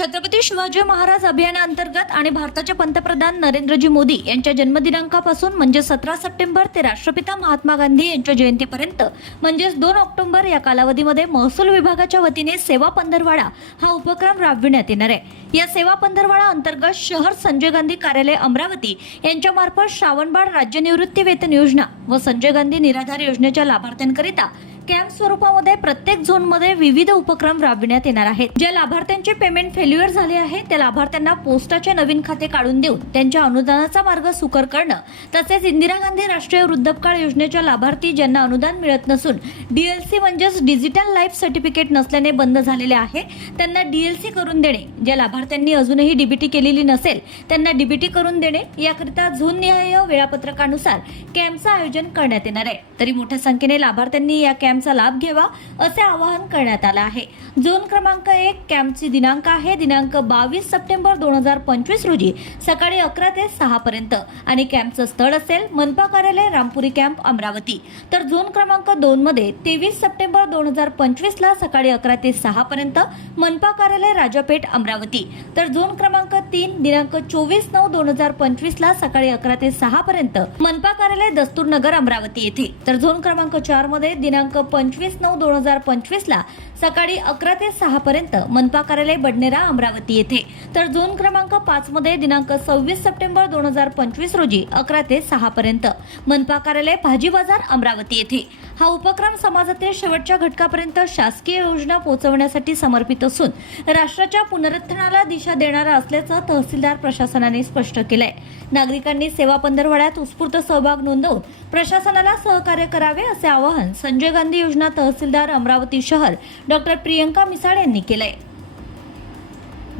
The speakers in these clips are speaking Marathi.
छत्रपती शिवाजी महाराज अभियानाअंतर्गत आणि भारताचे पंतप्रधान नरेंद्रजी मोदी यांच्या जन्मदिनांकापासून म्हणजे सतरा सप्टेंबर ते राष्ट्रपिता महात्मा गांधी यांच्या जयंतीपर्यंत म्हणजेच दोन ऑक्टोबर या कालावधीमध्ये महसूल विभागाच्या वतीने सेवा पंधरवाडा हा उपक्रम राबविण्यात येणार आहे. या सेवा पंधरवाडा अंतर्गत शहर संजय गांधी कार्यालय अमरावती यांच्यामार्फत श्रावणबाळ राज्य निवृत्ती वेतन योजना व संजय गांधी निराधार योजनेच्या लाभार्थ्यांकरिता कॅम्प स्वरूपामध्ये प्रत्येक झोनमध्ये विविध उपक्रम राबविण्यात येणार आहेत. ज्या लाभार्थ्यांचे पेमेंट फेल्युअर झाले आहे त्या लाभार्थ्यांना पोस्टाचे नवीन खाते काढून देऊन त्यांच्या अनुदानाचा मार्ग सुकर करणं तसेच इंदिरा गांधी राष्ट्रीय वृद्धपकाळ योजनेच्या लाभार्थी ज्यांना अनुदान मिळत नसून डीएलसी म्हणजेच डिजिटल लाईफ सर्टिफिकेट नसल्याने बंद झालेले आहे त्यांना डीएलसी करून देणे. ज्या लाभार्थ्यांनी अजूनही डीबीटी केलेली नसेल त्यांना डीबीटी करून देणे. याकरिता झोननिहाय वेळापत्रकानुसार कॅम्पचं आयोजन करण्यात येणार आहे. तरी मोठ्या संख्येने लाभार्थ्यांनी या कॅम्प कॅम्पचा लाभ घ्यावा असे आवाहन करण्यात आलं आहे. झोन क्रमांक एक कॅम्पची दिनांक आहे. दिनांक बावीस सप्टेंबर दोन हजार पंचवीस रोजी सकाळी अकरा ते सहा पर्यंत आणि कॅम्पचं स्थळ असेल मनपा कार्यालय रामपुरी कॅम्प अमरावती. तर झोन क्रमांक दोन मध्ये तेवीस सप्टेंबर दोन हजार पंचवीस ला सकाळी अकरा ते सहा पर्यंत मनपा कार्यालय राजापेठ अमरावती. तर झोन क्रमांक तीन दिनांक चोवीस नऊ दोन हजार पंचवीस ला सकाळी अकरा ते सहा पर्यंत मनपा कार्यालय दस्तूर नगर अमरावती येथे. तर झोन क्रमांक चारमध्ये दिनांक पंचवीस नऊ दोन हजार पंचवीसला सकाळी अकरा ते सहा पर्यंत मनपा कार्यालय बडनेरा अमरावती येथे. तर झोन क्रमांक पाच मध्ये दिनांक सव्वीस सप्टेंबर दोन हजार पंचवीस रोजी अकरा ते सहा पर्यंत मनपा कार्यालय भाजी बाजार अमरावती येथे. हा उपक्रम समाजातील शेवटच्या घटकापर्यंत शासकीय योजना पोहोचवण्यासाठी समर्पित असून राष्ट्राच्या पुनरुत्थानाला दिशा देणारा असल्याचं तहसीलदार प्रशासनाने स्पष्ट केलंय. नागरिकांनी सेवा पंधरवड्यात उत्स्फूर्त सहभाग नोंदवून प्रशासनाला सहकार्य करावे असे आवाहन संजय गांधी योजना तहसीलदार अमरावती शहर डॉक्टर प्रियंका मिसाळ यांनी केलंय.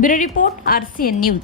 Bureau report R C N news.